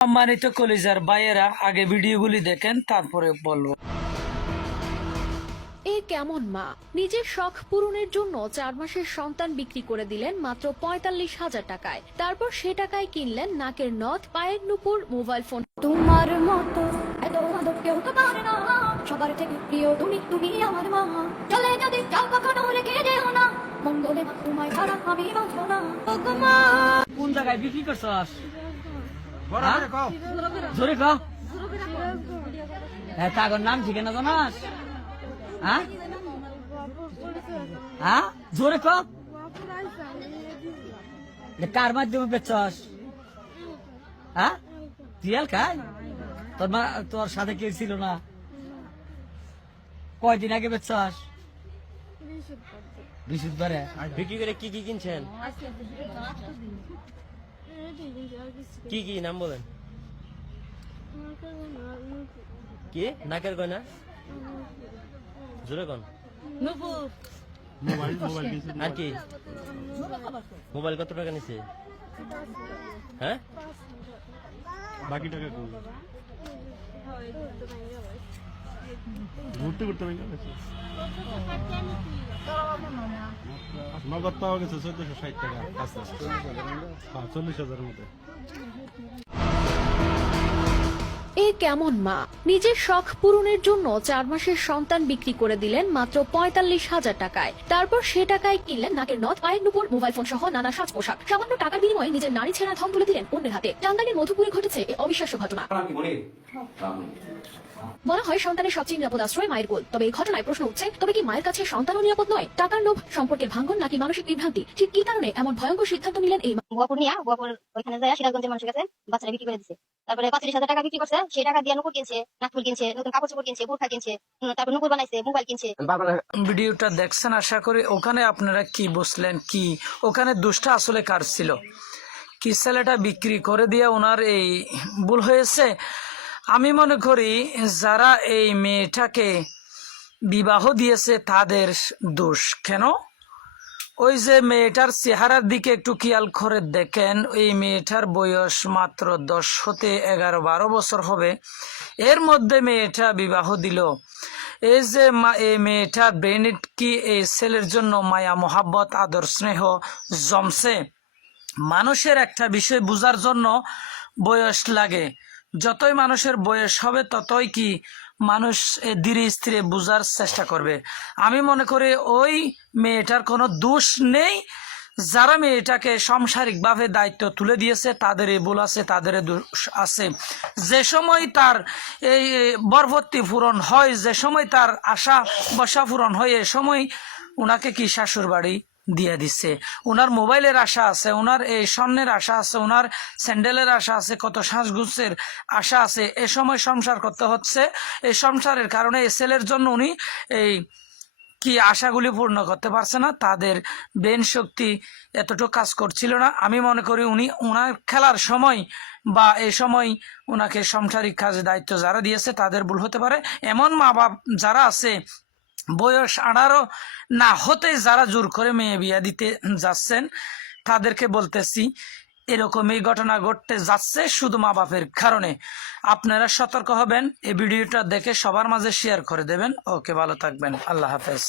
সম্মানিত কলিজার ভাইয়েরা, আগে ভিডিওগুলি দেখেন, তারপরে বলবো। এ কেমন মা নিজের শখ পূরণের জন্য 4 মাসের সন্তান বিক্রি করে দিলেন মাত্র 45,000 টাকায়। তারপর সে টাকায় কিনলেন নাকের নথ, পায়ের নুপুর, মোবাইল ফোন। তোমার মতো এত আদর কেউ তো পারে না, সবার থেকে প্রিয় তুমি, তুমি আমার মা। চলে যদি যাও কখনো রেখে যেও না, মঙ্গলে তোমায় ছাড়া আমি বাঁচব না। কোন জায়গায় বিক্রি করছস? জোরে কও। হ্যাঁ, তাগর নাম ঠিকানা জানাস? হ্যাঁ হ্যাঁ, জোরে কও। কার মাধ্যমে বেচছস? হ্যাঁ, রিয়াল খায়? তোর সাথে কেউ ছিল না? কয়দিন আগে বেচছস? বৃহস্পতিবারে। বিক্রি করে কি কি কিনছেন? কি কি নাম বলেন? কি নাকের গয়না? জোরে কোন? আর কি? মোবাইল কত টাকা নিছে? হ্যাঁ, বাকি টাকা কই? ঘুরতে ঘুরতে নগদ পাওয়া গেছে 1460 টাকা, 40,000 মতো। এ কেমন মা নিজের শখ পূরণের জন্য 4 মাসের সন্তান বিক্রি করে দিলেন মাত্র 45,000 টাকায়। তারপর সে টাকায় কিনলেন নাকের নথ, পায়ের নুপুর, মোবাইল ফোন সহ নানা সাজ পোশাক। সামান্য টাকার বিনিময়ে নিজের নারী ছেঁড়া ধন তুলে দিলেন অন্যের হাতে। টাঙ্গাইলের মধুপুরে ঘটেছে এই অবিশ্বাস্য ঘটনা। বলা হয় সন্তানের সবচেয়ে নিরাপদ আশ্রয় মায়ের কোল। তবে এই ঘটনায় প্রশ্ন উঠছে, তবে কি মায়ের কাছে সন্তানও নিরাপদ নয়? টাকার লোভ, সম্পর্কের ভাঙ্গন, নাকি মানসিক বিভ্রান্তি? ঠিক কি কারণে এমন ভয়ঙ্কর সিদ্ধান্ত নিলেন এই বুয়াপুর ওইখানে যায় সিরাজগঞ্জের মানুষের কাছে বাচ্চারা বিক্রি করে দিচ্ছে। তারপরে 45,000 টাকা বিক্রি করছে। সেই টাকা দিয়ে নুপুর কিনছে, নাকফুল কিনছে, নতুন কাপড় চোপড় কিনছে, বোরখা কিনছে, তারপর নুপুর বানাইছে, মোবাইল কিনছে। ভিডিওটা দেখছেন, আশা করি ওখানে আপনারা কি বুঝলেন, কি ওখানে দুষ্টা আসলে কার ছিল? কি ছেলেটা বিক্রি করে দিয়ে ওনার এই ভুল হয়েছে? আমি মনে করি যারা এই মেয়েটাকে বিবাহ দিয়েছে তাদের দোষ। কেন? ওই যে মেয়েটার চেহারার দিকে একটু খেয়াল করে দেখেন, এই মেয়েটার বয়স মাত্র 10 হতে 11-12 বছর হবে। এর মধ্যে মেয়েটা বিবাহ দিল। এই যে এই মেয়েটার ব্রেনে কি এই ছেলের জন্য মায়া, মোহাব্বত, আদর, স্নেহ জমছে? মানুষের একটা বিষয় বোঝার জন্য বয়স লাগে। যতই মানুষের বয়স হবে ততই কি মানুষ ধীরে স্থিরে বোঝার চেষ্টা করবে। আমি মনে করি ওই মেয়েটার কোনো দোষ নেই। যারা মেয়েটাকে সাংসারিকভাবে দায়িত্ব তুলে দিয়েছে তাদের এই ভুল আছে, তাদের দোষ আছে। যে সময় তার এই বরপত্তি পূরণ হয়, যে সময় তার আশা বসা পূরণ হয়, এ সময় ওনাকে কি শাশুড় বাড়ি দিয়ে দিচ্ছে। ওনার মোবাইলের আশা আছে, ওনার এই স্বর্ণের আশা আছে, ওনার স্যান্ডেলের আশা আছে, কত সাজগুজের আশা আছে। এ সময় সংসার করতে হচ্ছে। এই সংসারের কারণে এই ছেলের জন্য উনি এই কি আশাগুলি পূর্ণ করতে পারছে না। তাদের ব্রেন শক্তি এতটুকু কাজ করছিল না। আমি মনে করি উনি ওনার খেলার সময় বা এই সময় ওনাকে সাংসারিক কাজে দায়িত্ব যারা দিয়েছে তাদের ভুল হতে পারে। এমন মা বাপ যারা আছে, বয়স 18 না হতে যারা জোর করে মেয়ে বিয়া দিতে যাচ্ছেন, তাদেরকে বলতেছি এরকম এই ঘটনা ঘটতে যাচ্ছে শুধু মা বাপের কারণে। আপনারা সতর্ক হবেন। এই ভিডিওটা দেখে সবার মাঝে শেয়ার করে দেবেন। ওকে, ভালো থাকবেন। আল্লাহ হাফেজ।